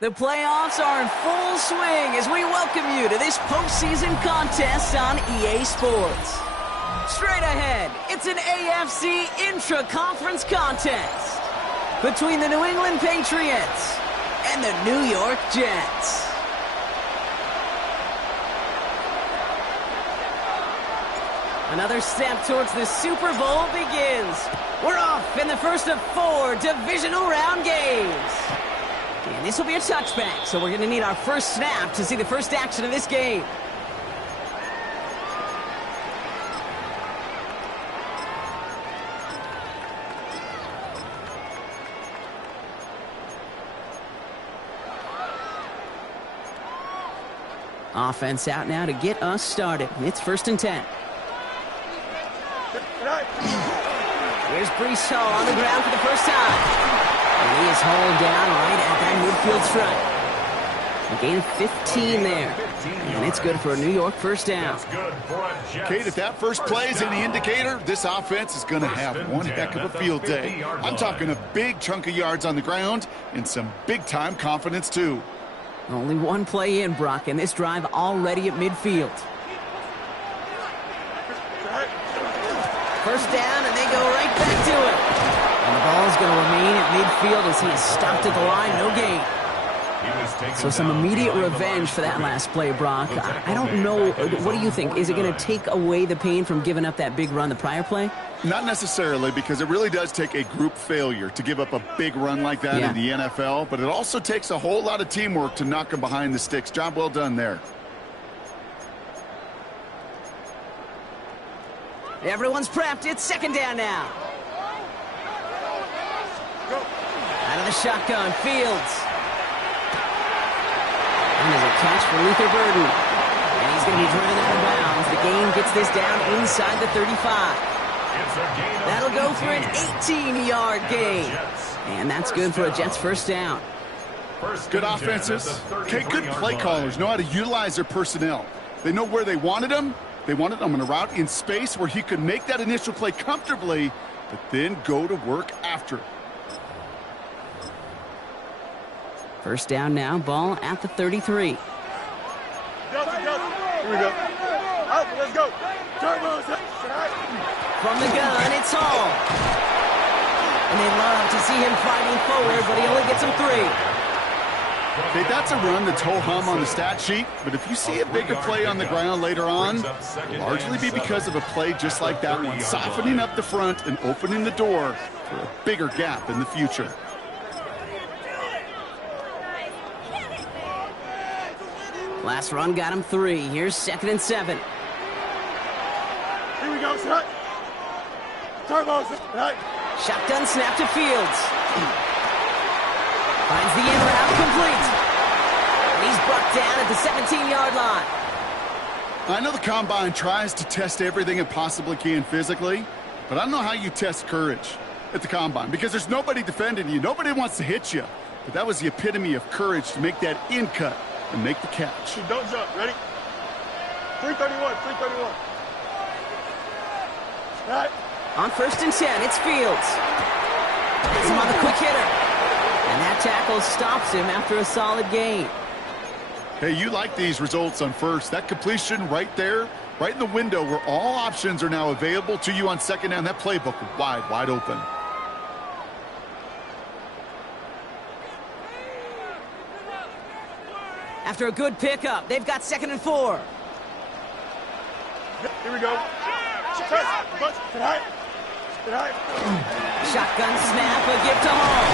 The playoffs are in full swing as we welcome you to this postseason contest on EA Sports. Straight ahead, it's an AFC intra-conference contest between the New England Patriots and the New York Jets. Another step towards the Super Bowl begins. We're off in the first of 4 divisional round games. And this will be a touchback, so we're going to need our first snap to see the first action of this game. Offense out now to get us started. It's 1st and 10. Here's Brees Hall on the ground for the first time. And he is hauled down right at that midfield stripe. A gain of 15 there. And it's good for a New York first down. Kate, if that first play is any indicator, this offense is going to have one heck of a field day. I'm talking a big chunk of yards on the ground and some big-time confidence, too. Only one play in, Brock, and this drive already at midfield. First down, and they go right back to it. And the ball is going to remain at midfield as he is stopped at the line. No gain. So some immediate revenge for that last play, Brock. I don't know. What do you think? Is it going to take away the pain from giving up that big run the prior play? Not necessarily, because it really does take a group failure to give up a big run like that in the NFL. But it also takes a whole lot of teamwork to knock him behind the sticks. Job well done there. Everyone's prepped. It's 2nd down now. Out of the shotgun, Fields. And there's a catch for Luther Burden. And he's going to be driven out of bounds. The gain gets this down inside the 35. That'll go for an 18-yard gain. And that's good for a Jets first down. Good offenses. Okay, good play callers know how to utilize their personnel. They know where they wanted them. They wanted them on a route in space where he could make that initial play comfortably, but then go to work after it. First down now, ball at the 33. Here we go. Out, let's go. From the gun, it's Hall. And they love to see him fighting forward, but he only gets him 3. Okay, that's a run that's ho-hum on the stat sheet, but if you see a bigger play on the ground later on, it'll largely be because of a play just like that one, softening up the front and opening the door for a bigger gap in the future. Last run got him 3. Here's 2nd and 7. Here we go, set. Turbo, set. Shotgun snap to Fields. Finds the in route complete. And he's brought down at the 17-yard line. I know the Combine tries to test everything it possibly can physically, but I don't know how you test courage at the Combine because there's nobody defending you. Nobody wants to hit you. But that was the epitome of courage to make that in cut and make the catch. Don't jump. Ready? 331. 331. Right. On 1st and 10, it's Fields. He's him on the quick hitter. And that tackle stops him after a solid gain. Hey, you like these results on first. That completion right there, right in the window where all options are now available to you on 2nd down. That playbook wide open. After a good pickup, they've got 2nd and 4. Here we go. Shotgun snap, a give to Hall.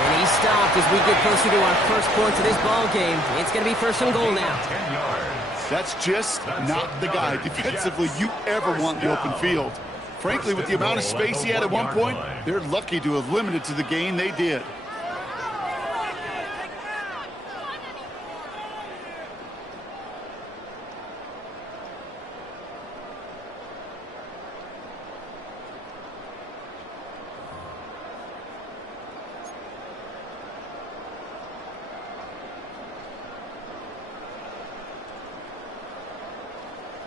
And he's stopped as we get closer to our first points of this ball game. It's going to be 1st and goal now. That's just not the guy defensively you ever want in the open field. Frankly, with the amount of space he had at one point, they're lucky to have limited to the gain they did.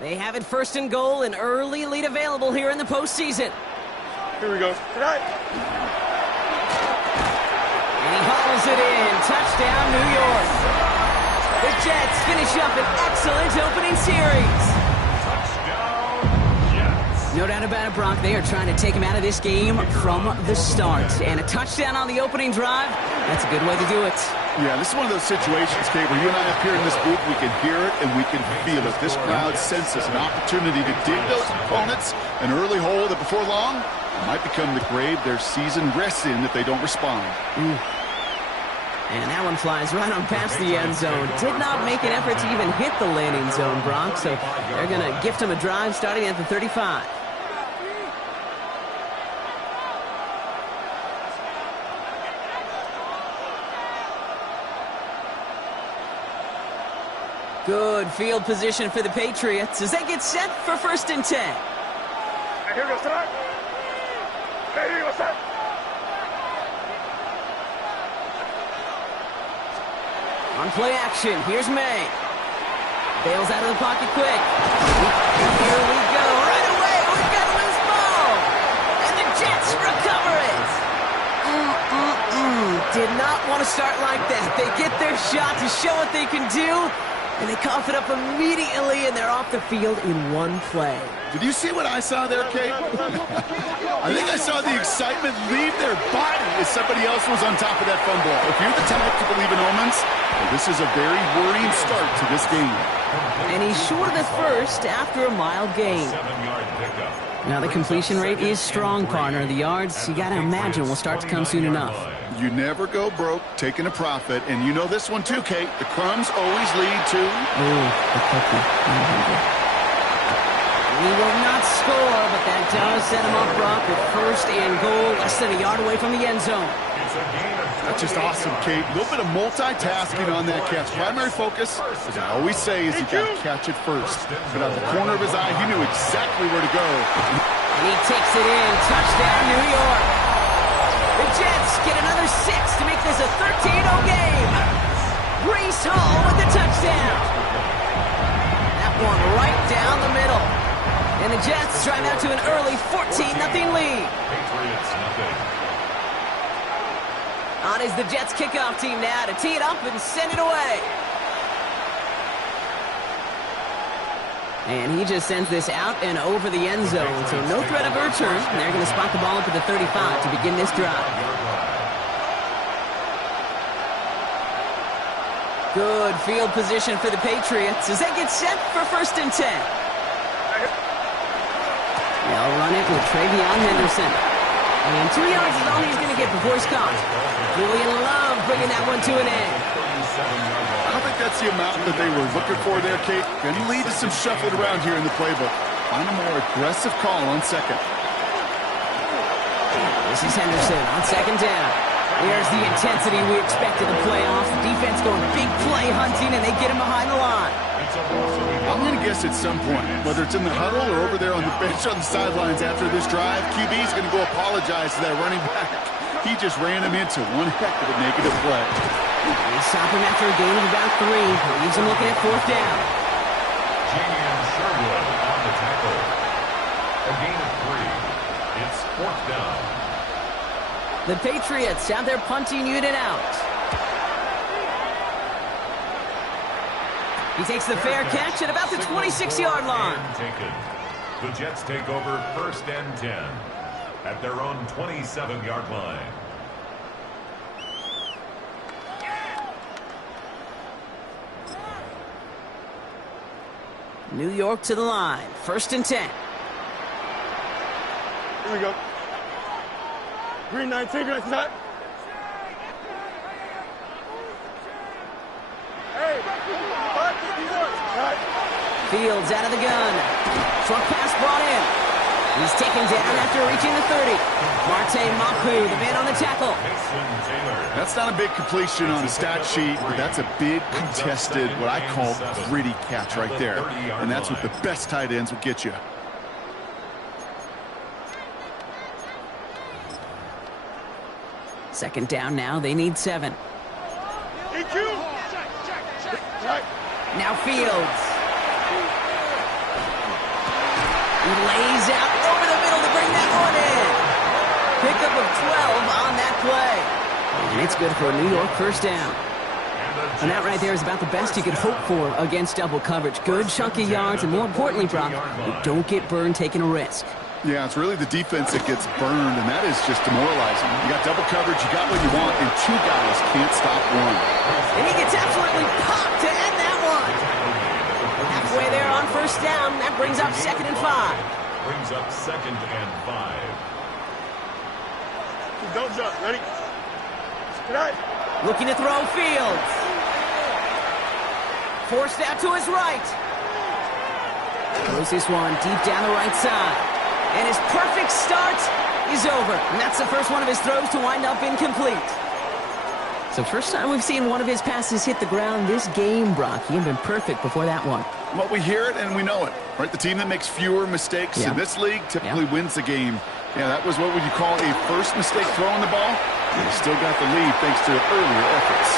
They have it first and goal, an early lead available here in the postseason. Here we go. Tonight. And he hauls it in. Touchdown, New York. The Jets finish up an excellent opening series. No doubt about it, Brock. They are trying to take him out of this game from the start. And a touchdown on the opening drive, that's a good way to do it. Yeah, this is one of those situations, Kate, where you and I up here in this booth, we can hear it and we can feel it. This crowd senses an opportunity to dig those opponents an early hole that before long might become the grave their season rests in if they don't respond. And that one flies right on past the end zone. Did not make an effort to even hit the landing zone, Brock. So they're going to gift him a drive starting at the 35. Good field position for the Patriots as they get set for 1st and 10. And here goes tonight. Hey, here goes that. On play action, here's May. Bails out of the pocket quick. Here we go. Right away, we've got a loose ball. And the Jets recover it. Did not want to start like that. They get their shot to show what they can do. And they cough it up immediately, and they're off the field in one play. Did you see what I saw there, Kate? I think I saw the excitement leave their body as somebody else was on top of that fumble. If you're the type to believe in omens, well, this is a very worrying start to this game. And he's short of the first after a mild gain. Now the completion rate is strong, partner. The yards, you got to imagine, will start to come soon enough. You never go broke taking a profit, and you know this one too, Kate. The crumbs always lead to... the cookie. He will not score, but that does set him up, Brock, with 1st and goal, less than a yard away from the end zone. That's just awesome, Kate. A little bit of multitasking on that catch. Primary focus, as I always say, is you got to catch it first. But out the corner of his eye, he knew exactly where to go. And he takes it in. Touchdown, New York. The Jets get another 6 to make this a 13-0 game. Breece Hall with the touchdown. That one right down the middle. And the Jets drive out to an early 14-0 lead. Patriots nothing. On is the Jets kickoff team now to tee it up and send it away. And he just sends this out and over the end zone, so no threat of a return. They're going to spot the ball up at the 35 to begin this drive. Good field position for the Patriots as they get set for 1st and 10. They'll run it with Travion Henderson. And 2 yards is all he's going to get before he's caught. Julian Love bringing that one to an end. I don't think that's the amount that they were looking for there, Kate. Going to lead to some shuffling around here in the playbook. Find a more aggressive call on 2nd. This is Henderson on 2nd down. There's the intensity we expect in the playoffs. The defense going big play hunting, and they get him behind the line. I'm going to guess at some point, whether it's in the huddle or over there on the bench on the sidelines after this drive, QB's going to go apologize to that running back. He just ran him into one heck of a negative play. They stop him after a gain of about 3. Leaves him looking at 4th down. Jamian Sherwood on the tackle. A gain of 3. It's 4th down. The Patriots have their punting unit out. He takes the fair catch at about the 26-yard line. The Jets take over 1st and 10 at their own 27-yard line. New York to the line. 1st and 10. Here we go. Green 19, green 19. Hey, 551. Fields out of the gun. Short pass brought in. He's taken down after reaching the 30. Marte Mapu, the man on the tackle. That's not a big completion on a stat sheet, but that's a big contested, what I call gritty catch right there. And that's what the best tight ends will get you. Second down now. They need 7. Now Fields. He lays out over the middle to bring that one in. Pickup of 12 on that play. And it's good for a New York first down. And that right there is about the best you could hope for against double coverage. Good chunky yards, and more importantly, Brock, you don't get burned taking a risk. Yeah, it's really the defense that gets burned, and that is just demoralizing. You got double coverage, you got what you want, and two guys can't stop one. And he gets absolutely popped to end that one. Halfway there on first down, that brings up 2nd and 5. Brings up 2nd and 5. Don't jump. Ready? Good night. Looking to throw Fields. Forced out to his right. Throws this one deep down the right side. And his perfect start is over. And that's the first one of his throws to wind up incomplete. So first time we've seen one of his passes hit the ground this game, Brock. He had been perfect before that one. Well, we hear it and we know it, right? The team that makes fewer mistakes in this league typically wins the game. Yeah, that was what would you call a first mistake throwing the ball. And he still got the lead thanks to earlier efforts.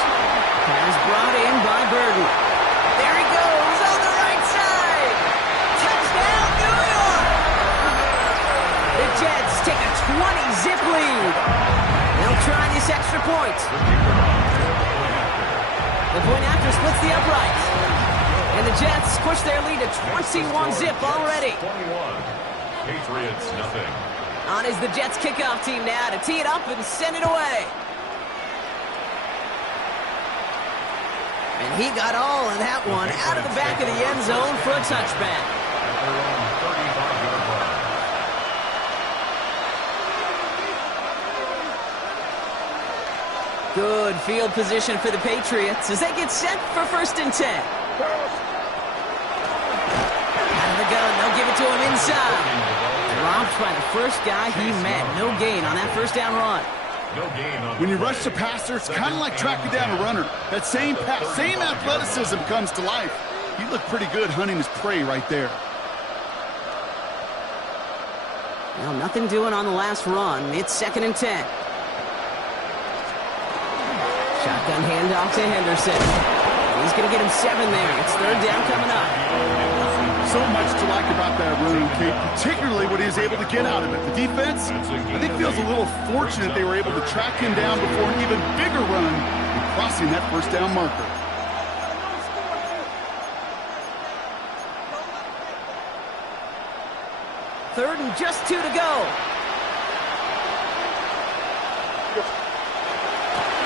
Pass brought in by Burden. There he goes on the right side. Touchdown, New York! The Jets take a 20-zip lead. They'll try this extra point. The point after splits the upright. And the Jets push their lead to 21-zip already. 21. Patriots, nothing. On is the Jets kickoff team now to tee it up and send it away. And he got all of that one out of the back of the end zone for a touchback. At their own 35-yard line. Good field position for the Patriots as they get set for 1st and 10. Out of the gun, they'll give it to him inside. Dropped by the first guy he met. No gain on that first down run. No gain on when you rush the passer, it's kind of like tracking down a runner. That same pass, same athleticism comes to life. He looked pretty good hunting his prey right there. Well, nothing doing on the last run. It's 2nd and 10. Shotgun handoff to Henderson. He's going to get him 7 there. It's 3rd down coming up. So much to like about that run, Kate, particularly what he was able to get out of it. The defense, I think, feels a little fortunate they were able to track him down before an even bigger run and crossing that first down marker. Third and just 2 to go.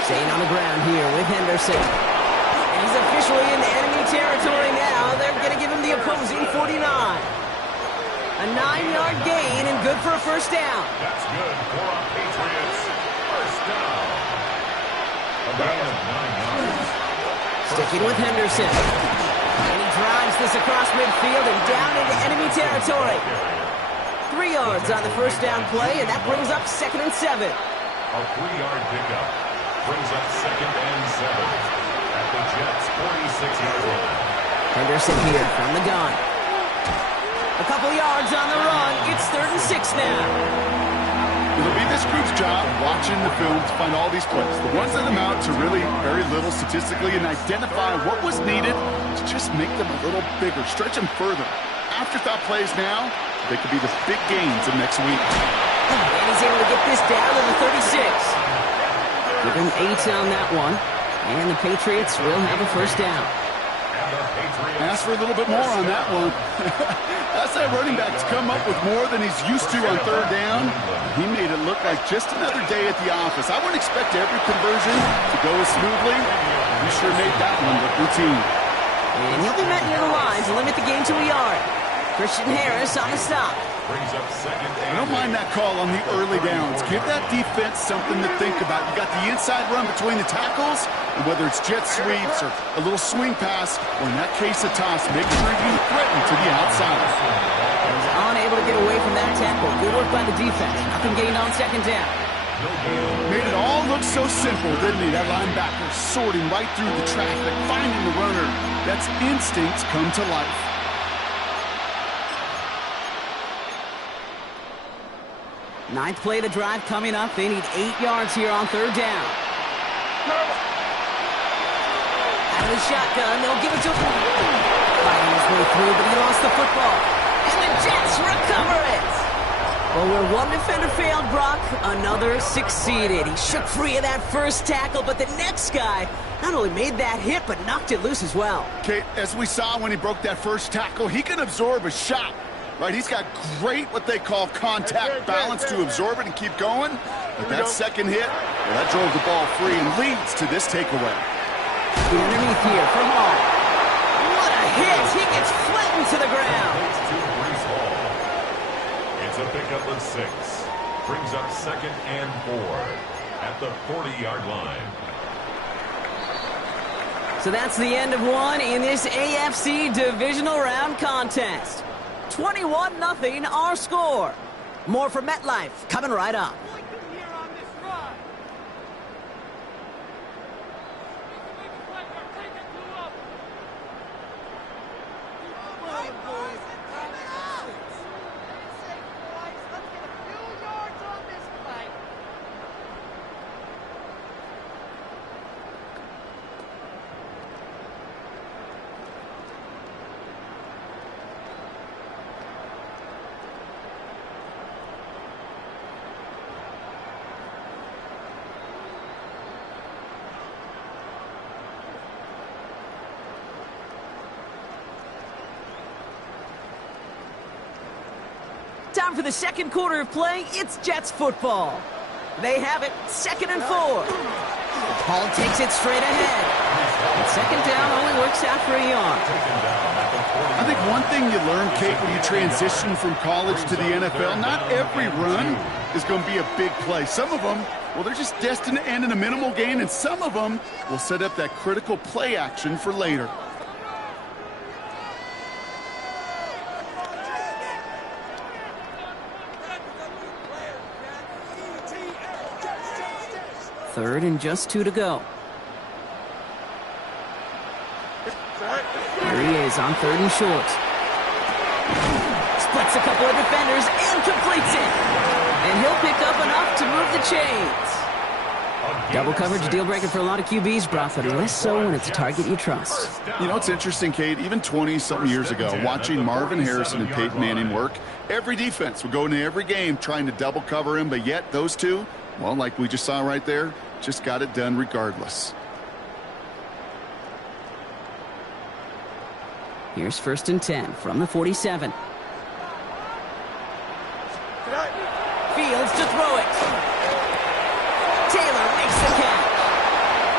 Staying on the ground here with Henderson. He's officially in enemy territory now. They're going to give him the opposing 49. A 9-yard gain and good for a first down. That's good for a Patriots first down. A gain of 9 yards. Sticking with Henderson. And he drives this across midfield and down into enemy territory. 3 yards on the first down play, and that brings up 2nd and 7. A 3-yard pickup brings up 2nd and 7. At the Jets' 46-yard line. Henderson here from the gun. A couple yards on the run. It's 3rd and 6 now. It'll be this group's job watching the film to find all these plays. The ones that amount to really very little statistically and identify what was needed to just make them a little bigger, stretch them further. Afterthought plays now, they could be the big gains of next week. And he's able to get this down to the 36. Give him 8 on that one. And the Patriots will have a first down. Ask for a little bit more on that one. That's that running back's come up with more than he's used to on 3rd down. He made it look like just another day at the office. I wouldn't expect every conversion to go as smoothly. He sure made that one look routine. And he'll be met near the line to limit the gain to a yard. Christian Harris on the stop. Brings up 2nd and I don't mind that call on the early downs. Give that defense something to think about. You got the inside run between the tackles, and whether it's jet sweeps or a little swing pass, or in that case a toss, make sure you threaten to the outside. He's unable to get away from that tackle. Good work by the defense. Nothing gained on 2nd down. Made it all look so simple, didn't he? That linebacker sorting right through the traffic, finding the runner. That's instincts come to life. Ninth play of the drive coming up. They need 8 yards here on 3rd down. Out of the shotgun, they'll give it to him. Fighting his way through, but he lost the football. And the Jets recover. Well, where one defender failed, Brock, another succeeded. He shook free of that first tackle, but the next guy not only made that hit, but knocked it loose as well. Kate, as we saw when he broke that first tackle, he can absorb a shot, right? He's got great, what they call contact balance to absorb it and keep going. But that second hit, well, that drove the ball free and leads to this takeaway. Get underneath here for Hall. What a hit! He gets flattened to the ground. It's a pickup of 6. Brings up 2nd and 4 at the 40-yard line. So that's the end of one in this AFC divisional round contest. 21-0 our score. More from MetLife coming right up. Time for the second quarter of play. It's Jets football. They have it, 2nd and 4. Hall takes it straight ahead. And 2nd down only works out for a yard. I think one thing you learn, Kate, when you transition from college to the NFL, not every run is going to be a big play. Some of them, well, they're just destined to end in a minimal gain, and some of them will set up that critical play action for later. Third and just 2 to go. Here he is on 3rd and short. Splits a couple of defenders and completes it. And he'll pick up enough to move the chains. Double coverage deal breaker for a lot of QBs, Brock, but less so when it's a target you trust. You know, it's interesting, Kate, even 20-something years ago, watching Marvin Harrison and Peyton Manning work, every defense would go into every game trying to double cover him, but yet those two, well, like we just saw right there, just got it done regardless. Here's 1st and 10 from the 47. Fields to throw it. Taylor makes the catch.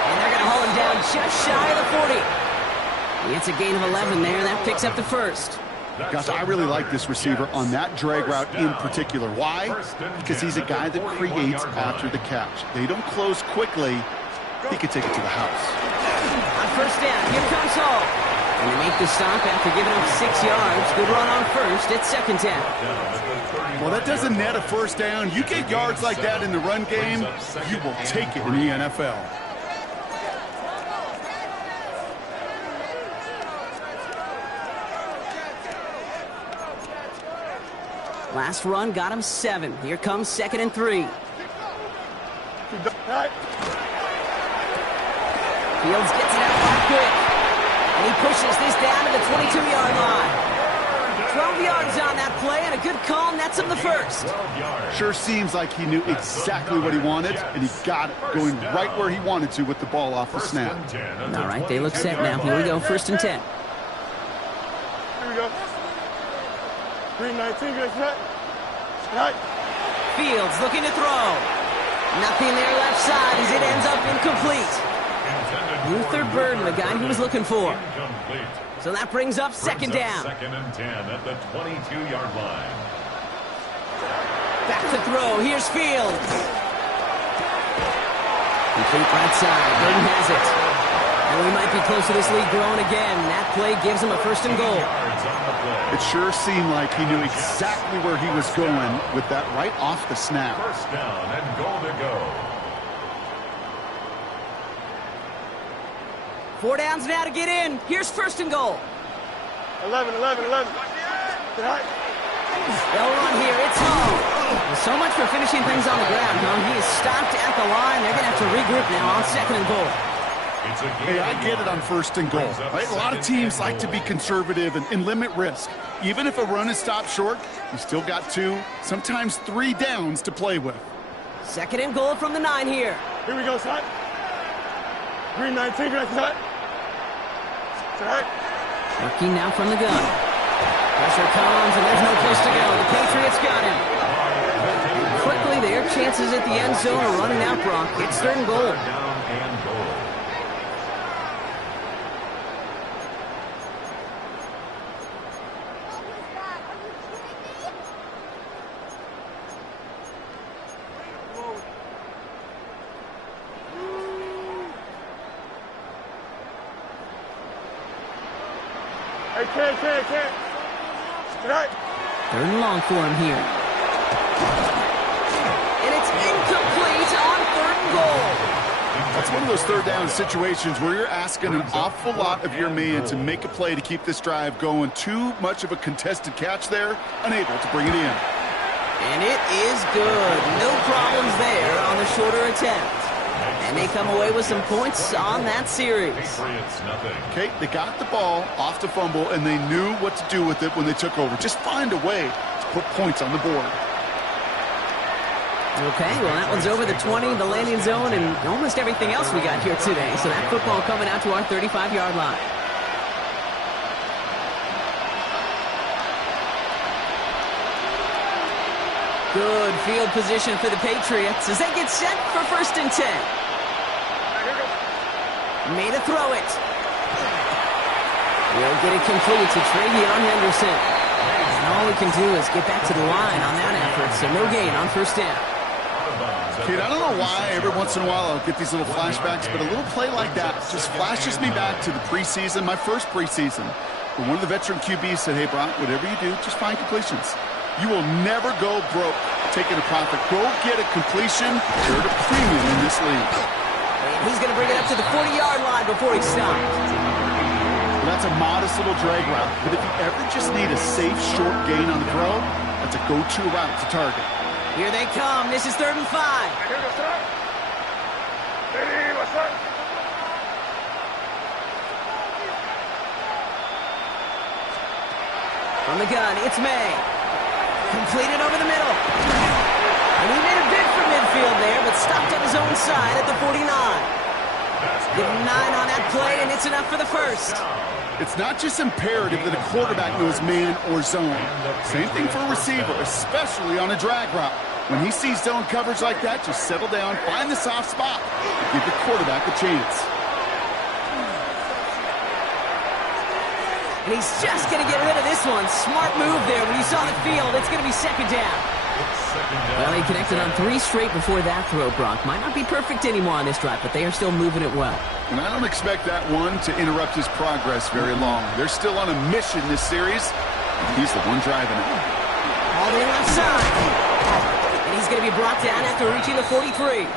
And they're going to haul him down just shy of the 40. It's a gain of 11 there. That picks up the 1st. Gosh, I really like this receiver on that drag route in particular. Why? Because he's a guy that creates after the catch. They don't close quickly. He could take it to the house. On 1st down, here comes Hall. And they make the stop after giving up 6 yards. Good run on 1st. It's 2nd down. Well, that doesn't net a 1st down. You get yards like that in the run game, you will take it in the NFL. Last run got him 7. Here comes 2nd and 3. Fields gets it out quick. And he pushes this down to the 22-yard line. 12 yards on that play, and a good call nets him the 1st. Sure seems like he knew exactly what he wanted, and he got it going right where he wanted to with the ball off the snap. All right, they look set now. Here we go, 1st and 10. Here we go. 3-19, good set. Right. Fields looking to throw. Nothing there left side as it ends up incomplete. Luther Burden, the guy he was looking for. So that brings up 2nd down. 2nd and 10 at the 22-yard line. Back to throw. Here's Fields. Complete right side. Burden has it. And we might be close to this lead growing again. That play gives him a 1st and goal. It sure seemed like he knew exactly where he was going with that right off the snap. 1st down and goal to go. 4 downs now to get in. Here's 1st and goal. 11. They'll run here. It's Hall. Well, so much for finishing things on the ground, huh? He is stopped at the line. They're going to have to regroup now on 2nd and goal. Hey, I get it on 1st and goal. Right? A lot of teams like to be conservative and limit risk. Even if a run is stopped short, you still got 2, sometimes 3 downs to play with. 2nd and goal from the 9 here. Here we go, son. Green 19, green 19, son. Son. Working now from the gun. Pressure comes, and there's no place to go. The Patriots got him. And quickly, their chances at the end zone are running out, Brock. It's 3rd and goal. Can't. Tonight. 3rd and long for him here. And it's incomplete on 3rd and goal. That's one of those 3rd down situations where you're asking an awful lot of your man to make a play to keep this drive going. Too much of a contested catch there, unable to bring it in. And it is good. No problems there on the shorter attempt. And they come away with some points on that series. Okay, they got the ball off the fumble, and they knew what to do with it when they took over. Just find a way to put points on the board. Okay, well, that one's over the 20, the landing zone, and almost everything else we got here today. So that football coming out to our 35-yard line. Good field position for the Patriots as they get set for 1st and 10. Made a throw it. We'll get it complete to Travion Henderson. And all we can do is get back to the line on that effort, so no gain on 1st down. Kid, I don't know why every once in a while I'll get these little flashbacks, but a little play like that just flashes me back to the preseason, my first preseason. When one of the veteran QBs said, hey, Brock, whatever you do, just find completions. You will never go broke taking a profit. Go get a completion. You're at a premium in this league. And he's going to bring it up to the 40-yard line before he stops. Well, that's a modest little drag route. But if you ever just need a safe, short gain on the throw, that's a go-to route to target. Here they come. This is 3rd and 5. Here we go, son. Ready, what's up? From the gun, it's May. Completed over the middle. And he made a bid for midfield there, but stopped on his own side at the 49. Give him 9 on that play, and it's enough for the 1st. It's not just imperative that a quarterback knows man or zone. Same thing for a receiver, especially on a drag route. When he sees zone coverage like that, just settle down, find the soft spot, and give the quarterback a chance. And he's just going to get rid of this one. Smart move there when you saw the field. It's going to be 2nd down. Well, he connected on 3 straight before that throw, Brock. Might not be perfect anymore on this drive, but they are still moving it well. And I don't expect that one to interrupt his progress very long. They're still on a mission this series, and he's the one driving it. All the left side. And he's going to be brought down after reaching the 43.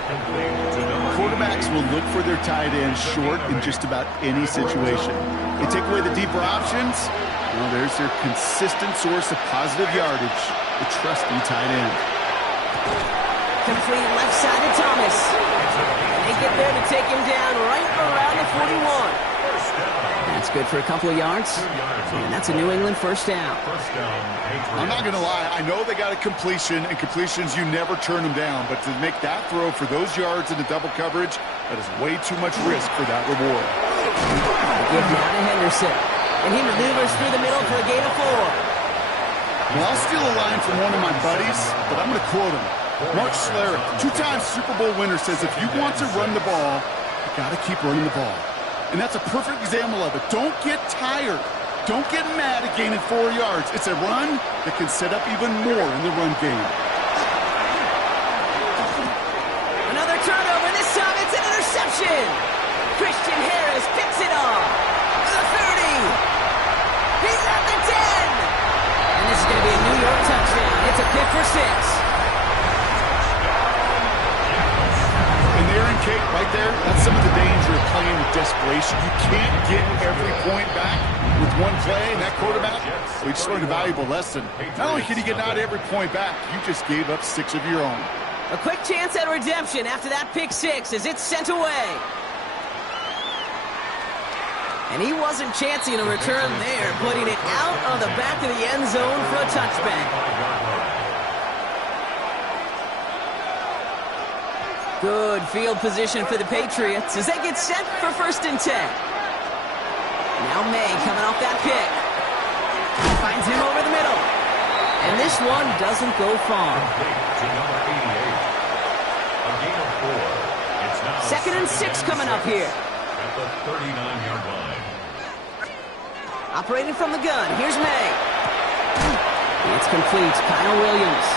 Quarterbacks will look for their tight end short in just about any situation. They take away the deeper options. Well, there's their consistent source of positive yardage, the trusty tight end. Complete left side to Thomas. And they get there to take him down right around the 41. That's good for a couple of yards. And that's a New England 1st down. I'm not going to lie. I know they got a completion, and completions, you never turn them down. But to make that throw for those yards in the double coverage, that is way too much risk for that reward. Give now to Henderson. And he maneuvers through the middle for a gain of 4. Well, I'll steal a line from one of my buddies, but I'm going to quote him. Mark Schlereth, 2-time Super Bowl winner, says if you want to run the ball, you got to keep running the ball. And that's a perfect example of it. Don't get tired. Don't get mad at gaining 4 yards. It's a run that can set up even more in the run game. Another turnover. This time it's an interception. Christian Harris picks it off. The 30. He's at the 10. And this is going to be a New York touchdown. It's a pick for 6. And there in Kate, right there, that's some of the danger of playing with desperation. You can't get every point back with one play, and that quarterback, we just learned a valuable lesson. Not only can you get not every point back, you just gave up 6 of your own. A quick chance at redemption after that pick 6 as it's sent away. And he wasn't chancing a return there, putting it out of the back of the end zone for a touchback. Good field position for the Patriots as they get set for 1st and 10. Now May coming off that pick. Finds him over the middle. And this one doesn't go far. 2nd and 6 coming up here. At the 39-yard line. Operating from the gun, here's May. It's complete, Kyle Williams.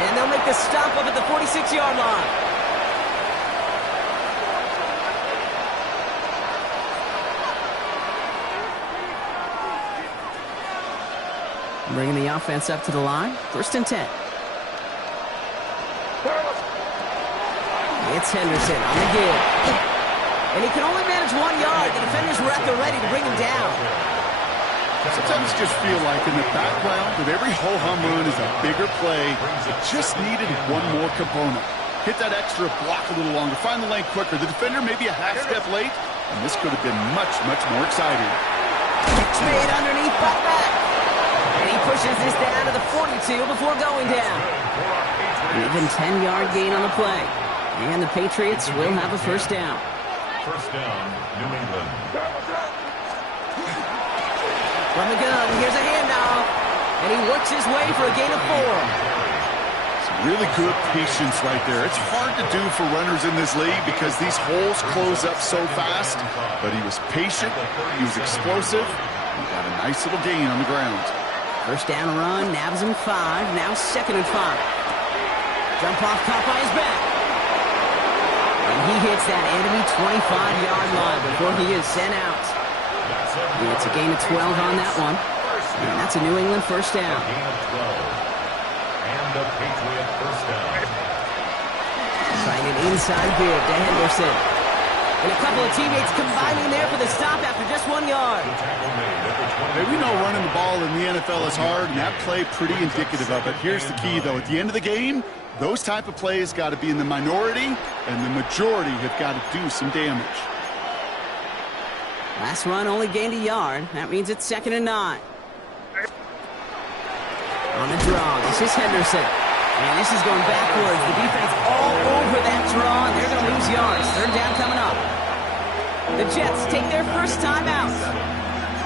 And they'll make the stop up at the 46-yard line. Bringing the offense up to the line, 1st and 10. It's Henderson on the give. And he can only manage 1 yard. The defenders were at the ready to bring him down. Sometimes you just feel like in the background of every ho-hum run is a bigger play. It just needed one more component. Hit that extra block a little longer. Find the lane quicker. The defender may be a half step late, and this could have been much, much more exciting. It's made underneath by back. And he pushes this down to the 42 before going down. Even 10-yard gain on the play. And the Patriots will have a 1st down. 1st down, New England. From the gun, here's a handoff. And he works his way for a gain of 4. Some really good patience right there. It's hard to do for runners in this league because these holes close up so fast. But he was patient. He was explosive. He got a nice little gain on the ground. 1st down run, nabs him 5. Now 2nd and 5. Jump off caught by his back. And he hits that enemy 25-yard line before he is sent out. And it's a gain of 12 on that one. And that's a New England 1st down. Gain of 12. And the Patriot 1st down. Trying an inside bid to Henderson. And a couple of teammates combining there for the stop after just 1 yard. Hey, we know running the ball in the NFL is hard, and that play pretty indicative of it. Here's the key, though. At the end of the game, those type of plays got to be in the minority, and the majority have got to do some damage. Last run only gained a yard. That means it's 2nd and 9. On the draw, this is Henderson. And this is going backwards. The defense all over that draw, and they're going to lose yards. 3rd down coming up. The Jets take their 1st time out.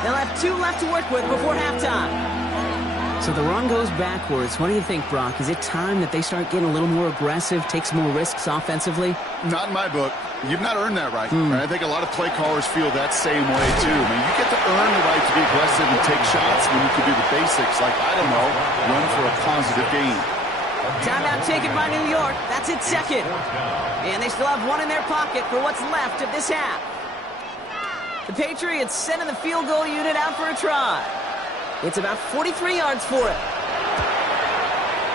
They'll have 2 left to work with before halftime. So the run goes backwards. What do you think, Brock? Is it time that they start getting a little more aggressive, take some more risks offensively? Not in my book. You've not earned that right. I think a lot of play callers feel that same way, too. I mean, you get to earn the right to be aggressive and take shots when you can do the basics, like, I don't know, run for a positive gain. Timeout taken by New York. That's its 2nd. And they still have 1 in their pocket for what's left of this half. The Patriots sending the field goal unit out for a try. It's about 43 yards for it.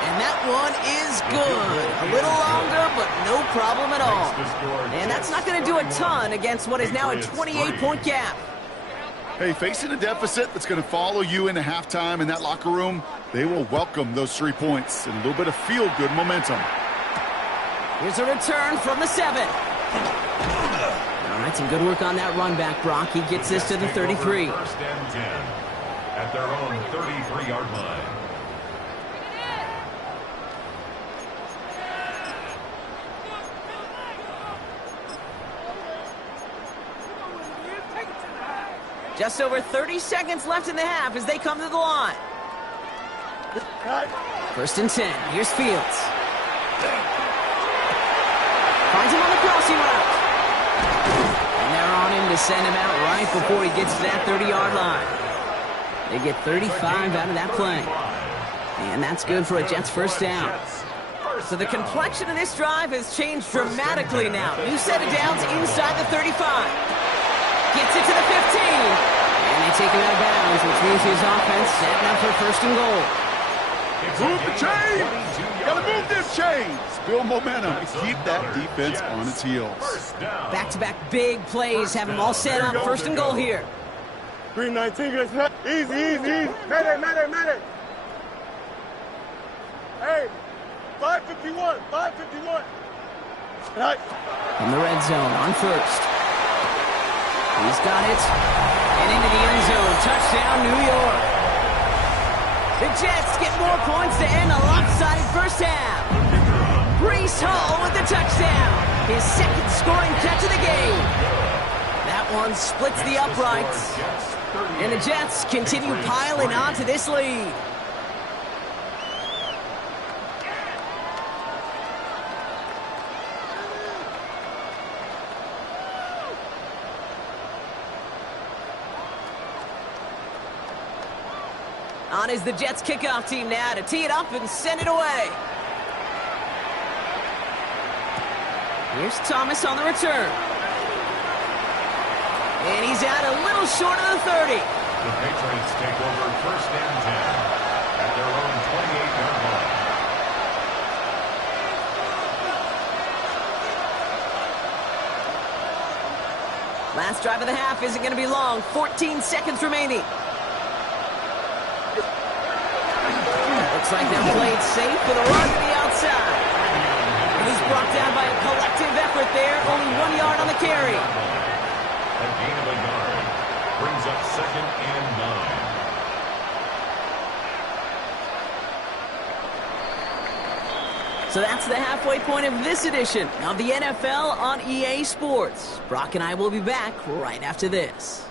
And that one is good. A little longer, but no problem at all. And that's not going to do a ton against what is now a 28-point gap. Hey, facing a deficit that's going to follow you into halftime in that locker room, they will welcome those 3 points and a little bit of feel-good momentum. Here's a return from the 7. All right, some good work on that run back, Brock. He gets this to the 33. 1st and 10 at their own 33-yard line. Just over 30 seconds left in the half as they come to the line. 1st and 10. Here's Fields. Finds him on the crossing route. And they're on him to send him out right before he gets to that 30-yard line. They get 35 out of that play. And that's good for a Jets 1st down. So the complexion of this drive has changed dramatically now. New set of downs inside the 35. Gets it to the 15. And they take him out of bounds, which means his offense setting up for 1st and goal. Move the chains! Gotta move them chains! Build momentum and keep that defense on its heels. Back-to-back big plays have them all set up. 1st and goal here. 319, easy, easy. Medic. Hey, 551. In the red zone on 1st. He's got it. And into the end zone. Touchdown, New York. The Jets get more points to end a lopsided first half. Breece Hall with the touchdown. His second scoring catch of the game. That one splits the uprights. And the Jets continue piling onto this lead. On is the Jets kickoff team now to tee it up and send it away. Here's Thomas on the return. And he's out a little short of the 30. The Patriots take over first and 10 at their own 28-yard line. Last drive of the half isn't going to be long. 14 seconds remaining. Looks like they're played safe with a run to the outside. And he's brought down by a collective effort there. Only 1 yard on the carry. A gain of a yard brings up second and 9. So that's the halfway point of this edition of the NFL on EA Sports. Brock and I will be back right after this.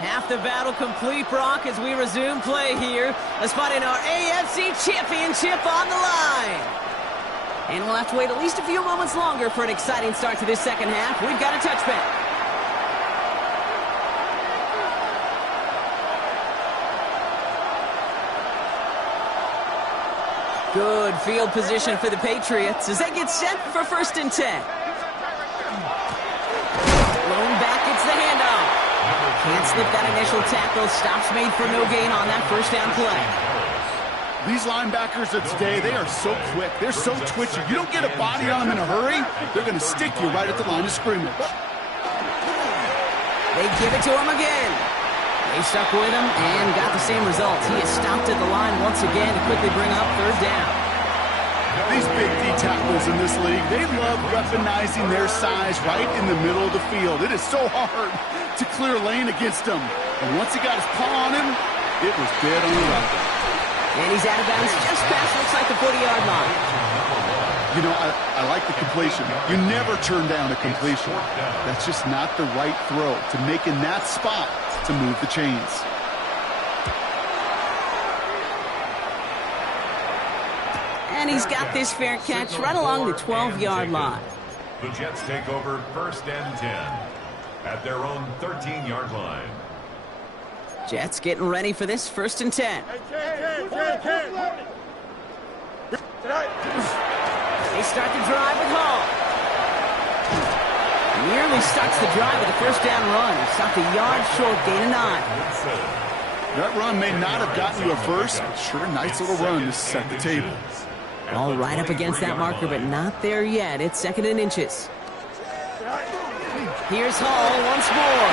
Half the battle complete, Brock, as we resume play here. Let's find in our AFC Championship on the line. And we'll have to wait at least a few moments longer for an exciting start to this second half. We've got a touchback. Good field position for the Patriots as they get set for first and 10. Blown back, it's the handoff. Can't slip that initial tackle. Stops made for no gain on that first down play. These linebackers of today, they are so quick. They're so twitchy. You don't get a body on them in a hurry, they're going to stick you right at the line of scrimmage. They give it to him again. They stuck with him and got the same results. He is stopped at the line once again to quickly bring up third down. These big D tackles in this league, they love weaponizing their size right in the middle of the field. It is so hard to clear lane against him. And once he got his paw on him, it was dead on the right. And he's out of bounds just past, looks like the 40-yard line. You know, I like the completion. You never turn down a completion. That's just not the right throw to make in that spot to move the chains. And he's got this fair catch right along the 12-yard line. The Jets take over first and 10 at their own 13-yard line. Jets getting ready for this first and 10. They start the drive with Hall. Nearly starts the drive with a first down run. Stopped a yard short, gain of 9. That run may not have gotten you a first, but sure, nice little run to set the table. All right up against that marker, but not there yet. It's second and inches. Here's Hall once more.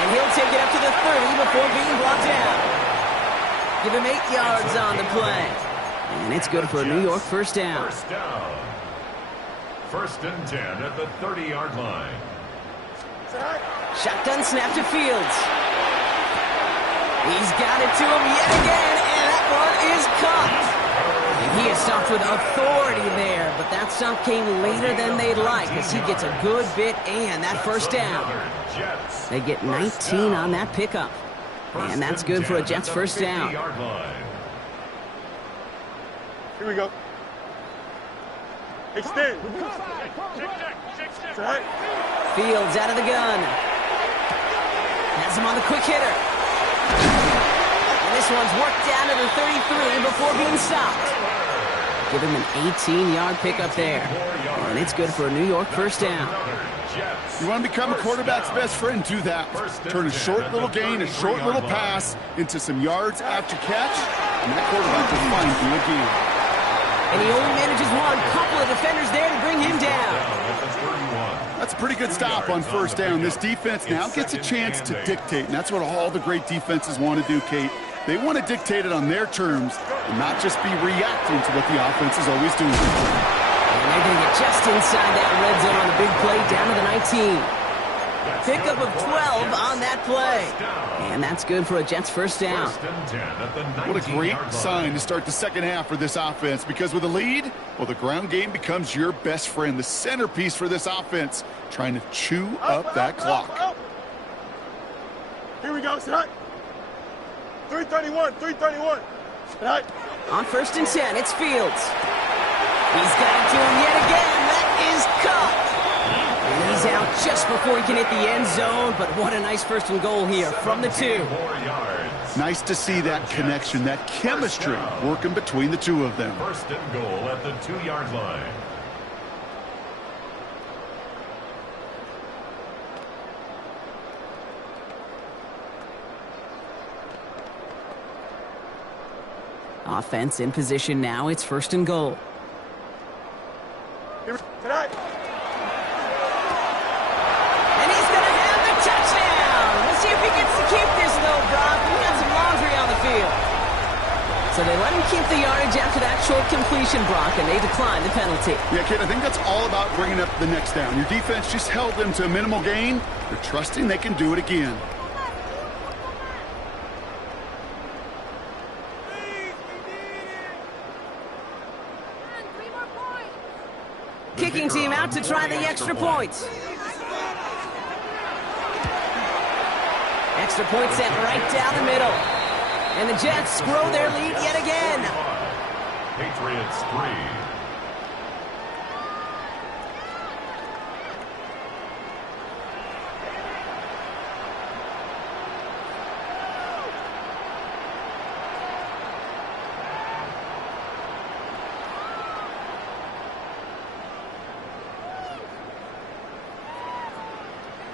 And he'll take it up to the 30 before being brought down. Give him 8 yards on the play. And it's good for a New York first down. First down. First and 10 at the 30-yard line. Shotgun snap to Fields. He's got it to him yet again, and that one is caught. And he is stopped with authority there, but that stop came later than they'd like as he gets a good bit and that first down. They get 19 on that pickup. And that's good for a Jets first down. Here we go. Extend. Fields out of the gun. Has him on the quick hitter. And this one's worked down to the 33 before being stopped. Give him an 18-yard pickup there. And it's good for a New York first down. You want to become a quarterback's best friend, do that. Turn a short little gain, a short little pass into some yards after catch, and that quarterback will find you again. And he only manages one. Couple of defenders there to bring him down. That's a pretty good stop on first down. This defense now gets a chance to dictate, and that's what all the great defenses want to do, Kate. They want to dictate it on their terms and not just be reacting to what the offense is always doing. And they're going to get just inside that red zone on the big play, down to the 19. Pickup of 12 on that play. And that's good for a Jets first down. What a great sign to start the second half for this offense, because with a lead, well, the ground game becomes your best friend, the centerpiece for this offense, trying to chew up that clock. Here we go, set. 331, 331. Set. On first and 10, it's Fields. He's got it to him yet again. That is caught. And he's out just before he can hit the end zone, but what a nice first and goal here from the 2. Nice to see that connection, that chemistry working between the two of them. First and goal at the 2-yard line. Offense in position now. It's first and goal. Here, tonight. So they let him keep the yardage after that short completion, Brock, and they declined the penalty. Yeah, kid, I think that's all about bringing up the next down. Your defense just held them to a minimal gain. They're trusting they can do it again. Kicking team out to try the extra points. Extra point sent right down the middle. And the Jets grow their lead yet again. Patriots 3.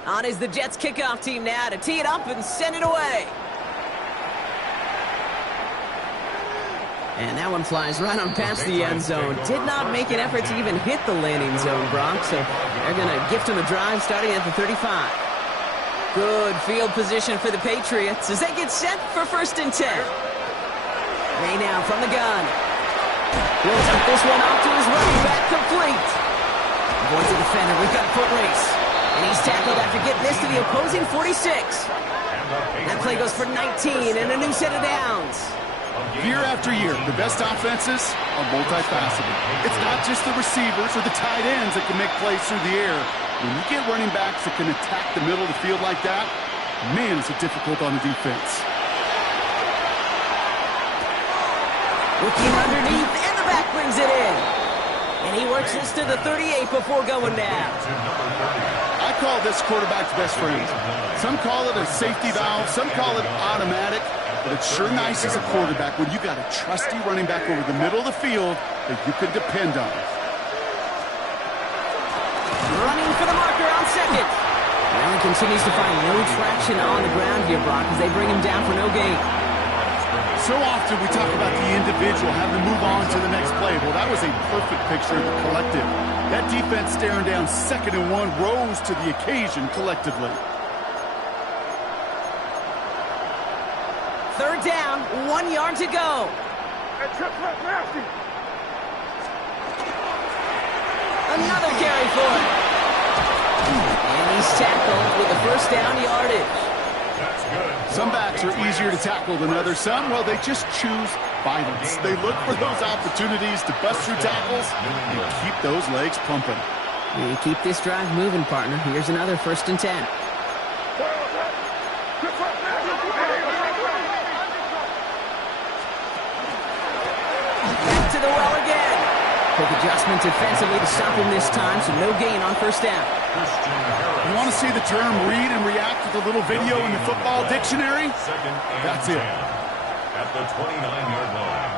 On is the Jets kickoff team now to tee it up and send it away. And that one flies right on past the end zone. Did not make an effort to even hit the landing zone, Brock. So they're going to gift him a drive starting at the 35. Good field position for the Patriots as they get set for first and 10. They now from the gun. Will take this one off to his running back, complete. Avoids the defender. We've got a foot race. And he's tackled after getting this to the opposing 46. That play goes for 19 and a new set of downs. Year after year, the best offenses are multifaceted. It's not just the receivers or the tight ends that can make plays through the air. When you get running backs that can attack the middle of the field like that, man, is it difficult on the defense. Looking underneath, and the back brings it in. And he works this to the 38 before going down. I call this quarterback's best friend. Some call it a safety valve, some call it automatic. But it's sure nice as a quarterback when you got a trusty running back over the middle of the field that you can depend on. Running for the marker on second. Well, he continues to find no traction on the ground here, Brock, as they bring him down for no gain. So often we talk about the individual having to move on to the next play. Well, that was a perfect picture of the collective. That defense staring down 2nd and 1 rose to the occasion collectively. Third down, 1 yard to go. Another carry for him. And he's tackled with the first down yardage. Some backs are easier to tackle than others. Some, well, they just choose violence. They look for those opportunities to bust through tackles and keep those legs pumping. You keep this drive moving, partner. Here's another first and 10. Back to the well again. Quick adjustment defensively to stop him this time, so no gain on first down. You want to see the term read and react with a little video in the football dictionary? That's it. At the 29-yard line.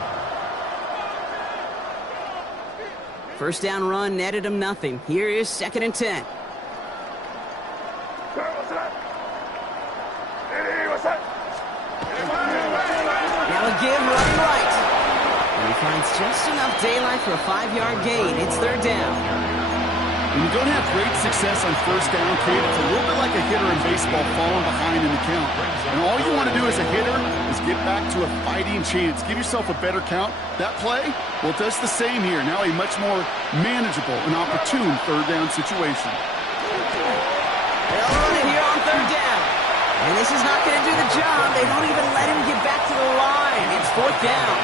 First down run netted him nothing. Here is 2nd and 10. Now a give running right. And he finds just enough daylight for a 5-yard gain. It's third down. When you don't have great success on first down, Kate, it's a little bit like a hitter in baseball falling behind in the count. And all you want to do as a hitter is get back to to a fighting chance. Give yourself a better count. That play, well, it does the same here. Now a much more manageable and opportune third down situation. They'll run it here on third down. And this is not going to do the job. They don't even let him get back to the line. It's fourth down.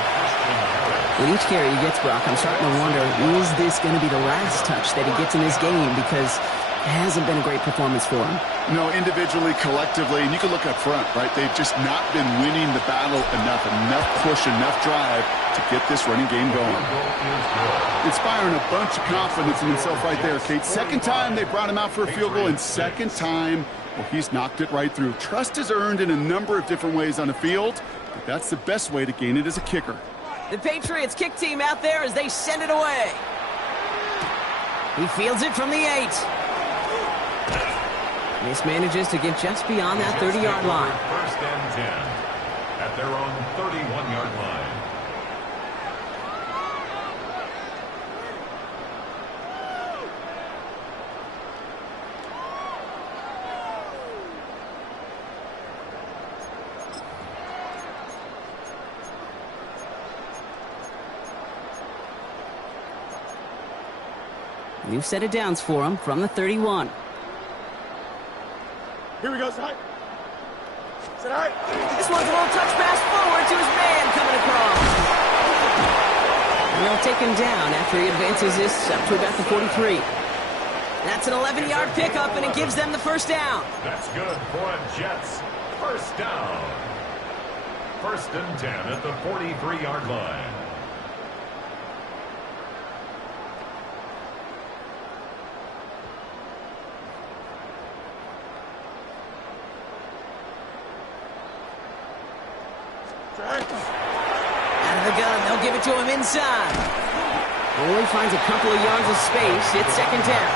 With each carry he gets, Brock, I'm starting to wonder, is this going to be the last touch that he gets in this game? Because it hasn't been a great performance for him. No, individually, collectively, and you can look up front, right? They've just not been winning the battle enough push, enough drive to get this running game going. Inspiring a bunch of confidence in himself right there, Kate. Second time they brought him out for a field goal, and second time, well, he's knocked it right through. Trust is earned in a number of different ways on the field, but that's the best way to gain it as a kicker. The Patriots kick team out there as they send it away. He fields it from the 8. Mismanages to get just beyond that 30-yard line. First and 10 at their own 31-yard line. New set of downs for him from the 31. Here we go, side. Side. This one's a little touch pass forward to his man coming across. And they'll take him down after he advances this up to about the 43. That's an 11-yard pickup, and it gives them the first down. That's good for a Jets. First down. First and 10 at the 43-yard line. Out of the gun, they'll give it to him inside. Only finds a couple of yards of space. It's second down.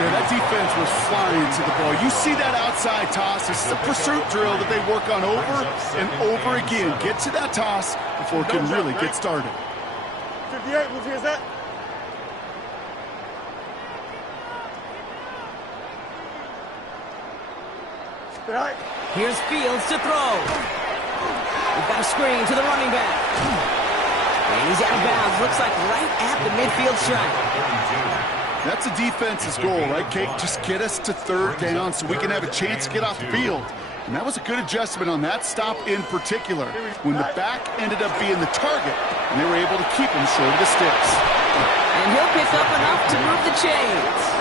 Yeah, that defense was flying to the ball. You see that outside toss. This is a pursuit drill that they work on over and over again. Get to that toss before it can really get started. 58, move here's that. Side. Here's Fields to throw. We've got a screen to the running back. And he's out of bounds. Looks like right at the midfield stripe. That's a defense's goal, right, Kate? Just get us to third down so we can have a chance to get off the field. And that was a good adjustment on that stop in particular, when the back ended up being the target, and they were able to keep him short of the sticks. And he'll pick up enough to move the chains.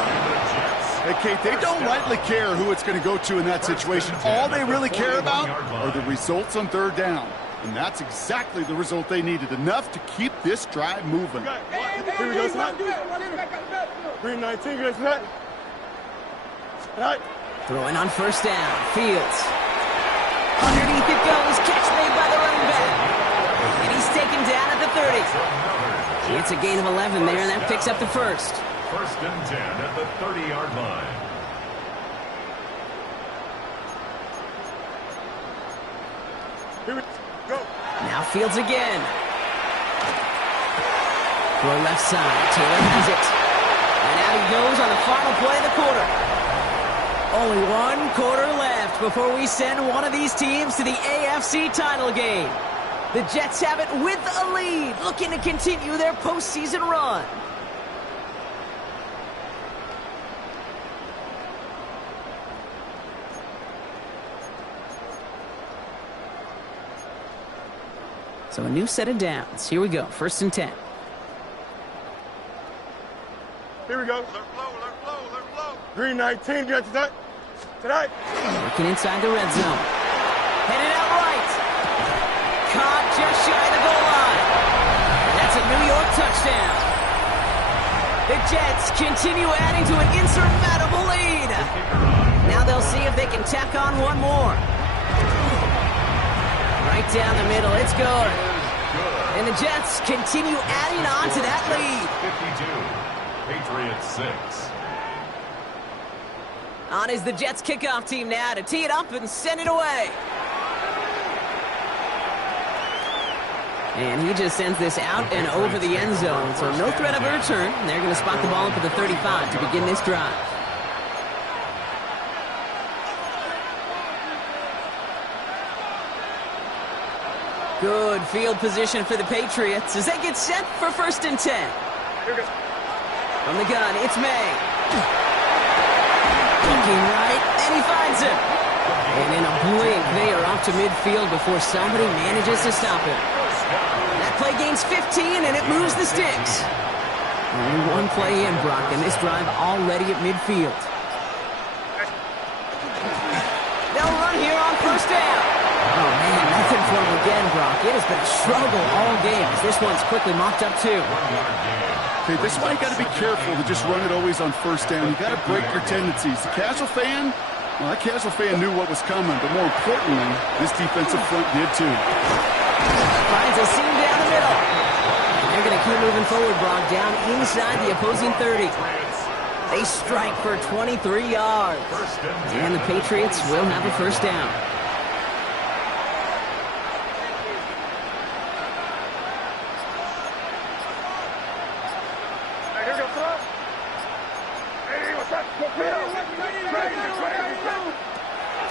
Hey, Kate, they don't rightly care who it's going to go to in that situation. All they really care about are the results on third down. And that's exactly the result they needed. Enough to keep this drive moving. Here we go, side. 319, you guys set. Side. Throwing on first down. Fields. Underneath it goes. Catch made by the running back. And he's taken down at the 30. It's a gain of 11 there, and that picks up the first. First and 10 at the 30-yard line. Here we go. Now Fields again. Throw left side. Taylor has it. And out he goes on the final play of the quarter. Only one quarter left before we send one of these teams to the AFC title game. The Jets have it with a lead, looking to continue their postseason run. So a new set of downs. Here we go. First and 10. Here we go. 319, you guys set. Tonight. Working inside the red zone. Headed out right. Caught just shy of the goal line. And that's a New York touchdown. The Jets continue adding to an insurmountable lead. Now they'll see if they can tack on one more. Right down the middle. It's good. And the Jets continue adding on to that lead. 52. Patriots 6. On is the Jets kickoff team now to tee it up and send it away. And he just sends this out and over the end zone. So no threat of a return. They're going to spot the ball up at the 35 to begin this drive. Good field position for the Patriots as they get set for 1st and 10. From the gun, it's May. Looking right, and he finds him. And in a blink, they are off to midfield before somebody manages to stop him. That play gains 15, and it moves the sticks. Only one play in, Brock, and this drive already at midfield. They'll run here on 1st down. Oh, man, nothing for him again, Brock. It has been a struggle all game as this one's quickly mopped up, too. Okay, this is why you got to be careful to just run it always on 1st down. You got to break your tendencies. The casual fan, well, that casual fan knew what was coming, but more importantly, this defensive front did, too. Finds a seam down the middle. They're going to keep moving forward, Brock, down inside the opposing 30. They strike for 23 yards. And the Patriots will have a 1st down.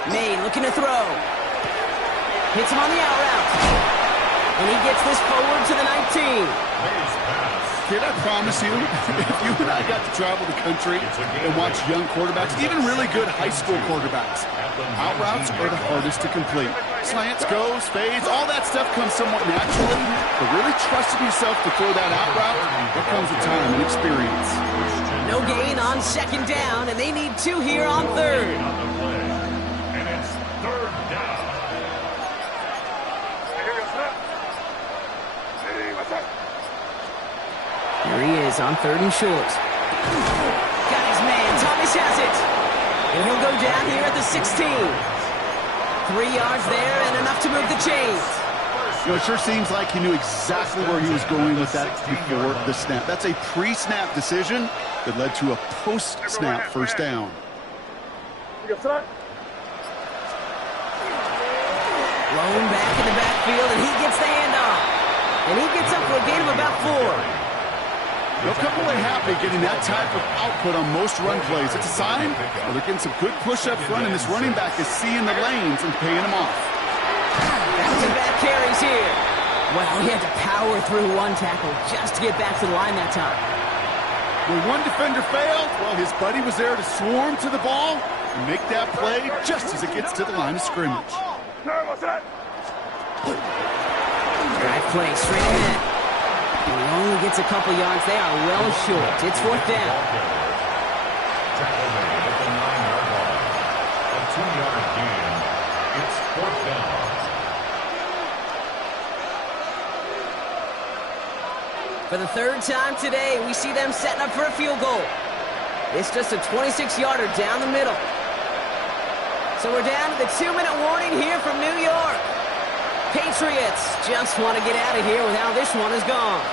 May looking to throw. Hits him on the out route. And he gets this forward to the 19. Kid, I promise you, if you and I got to travel the country and watch young quarterbacks, even really good high school quarterbacks, out routes are the hardest to complete. Slants, goes, fades, all that stuff comes somewhat naturally, but really trusting yourself to throw that out route, that comes with time and experience. No gain on 2nd down, and they need 2 here on 3rd. And it's 3rd down. Here he is on 3rd and short. Got his man. Thomas has it. And he'll go down here at the 16. 3 yards there and enough to move the chains. You know, it sure seems like he knew exactly where he was going with that before the snap. That's a pre-snap decision that led to a post-snap 1st down. Blown back in the backfield, and he gets the handoff. And he gets up for a gain of about 4. They'll come away happy getting that type of output on most run plays. It's a sign well, they're getting some good push up front, and this running back is seeing the lanes and paying them off. Back-to-back carries here. Well, he had to power through one tackle just to get back to the line that time. When one defender failed, well, his buddy was there to swarm to the ball and make that play just as it gets to the line of scrimmage. Drive play straight ahead. He only gets a couple yards. They are well short. It's 4th down. Tackled at the 9-yard line. A 2-yard gain. It's 4th down. For the 3rd time today, we see them setting up for a field goal. It's just a 26-yarder down the middle. So we're down to the 2-minute warning here from New York. Patriots just want to get out of here with how this one has gone.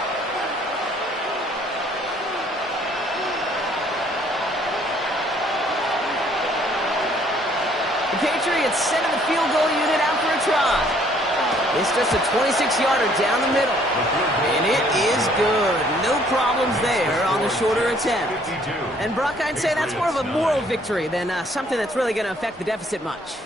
The Patriots sending the field goal unit out for a try. It's just a 26-yarder down the middle. And it is good. No problems there on the shorter attempt. And Brock, I'd say that's more of a moral victory than something that's really going to affect the deficit much.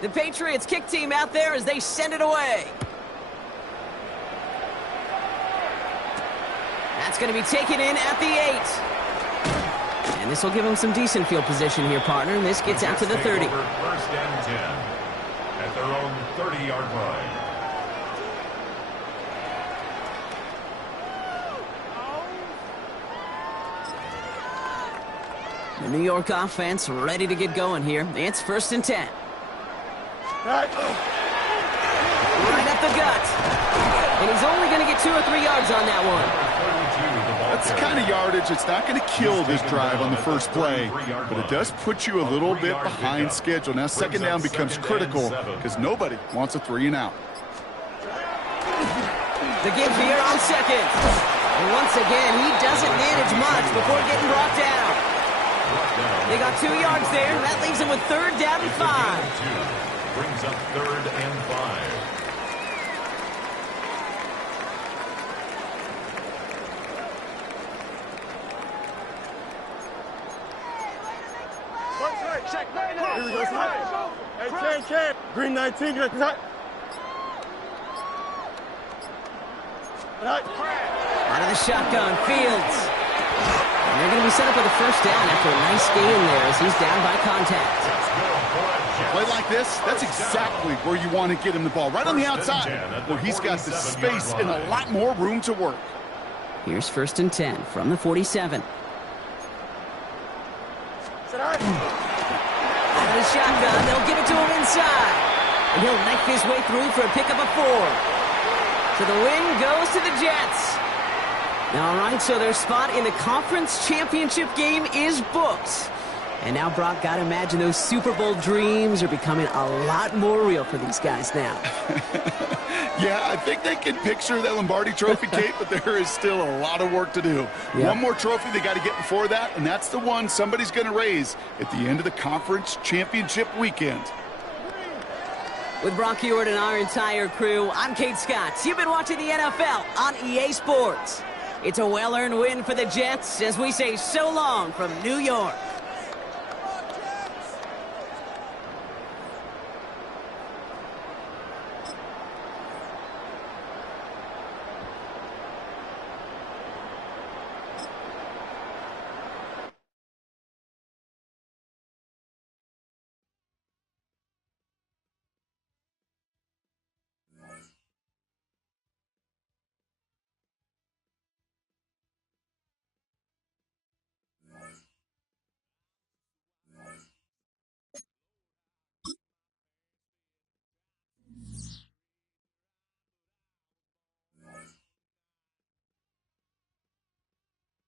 The Patriots kick team out there as they send it away. That's going to be taken in at the 8. And this will give them some decent field position here, partner. And this gets out to the 30. 1st and 10 at their own 30-yard line. The New York offense ready to get going here. It's 1st and 10. Right up the gut. And he's only going to get 2 or 3 yards on that one. That's the kind of yardage that's not going to kill this drive on the first play, but it does put you a little bit behind schedule. Now 2nd down becomes critical because nobody wants a 3 and out. The give here on 2nd. And once again, he doesn't manage much before getting brought down. They got 2 yards there. That leaves him with 3rd down and 5. Brings up 3rd and 5. Here we go, side. Hey, Ken. Green 19, get side. Out of the shotgun, Fields. And they're going to be set up with a first down after a nice gain there as he's down by contact. A play like this, that's exactly where you want to get him the ball, right on the outside, where he's got the space and a lot more room to work. Here's 1st and 10 from the 47. Out of the shotgun, they'll give it to him inside. And he'll knife his way through for a pickup of 4. So the win goes to the Jets. All right, so their spot in the conference championship game is booked. And now, Brock, gotta imagine those Super Bowl dreams are becoming a lot more real for these guys now. Yeah, I think they can picture that Lombardi Trophy, Kate, but there is still a lot of work to do. Yep. One more trophy they got to get before that, and that's the one somebody's going to raise at the end of the conference championship weekend. With Brock Ewart and our entire crew, I'm Kate Scott. You've been watching the NFL on EA Sports. It's a well-earned win for the Jets as we say so long from New York.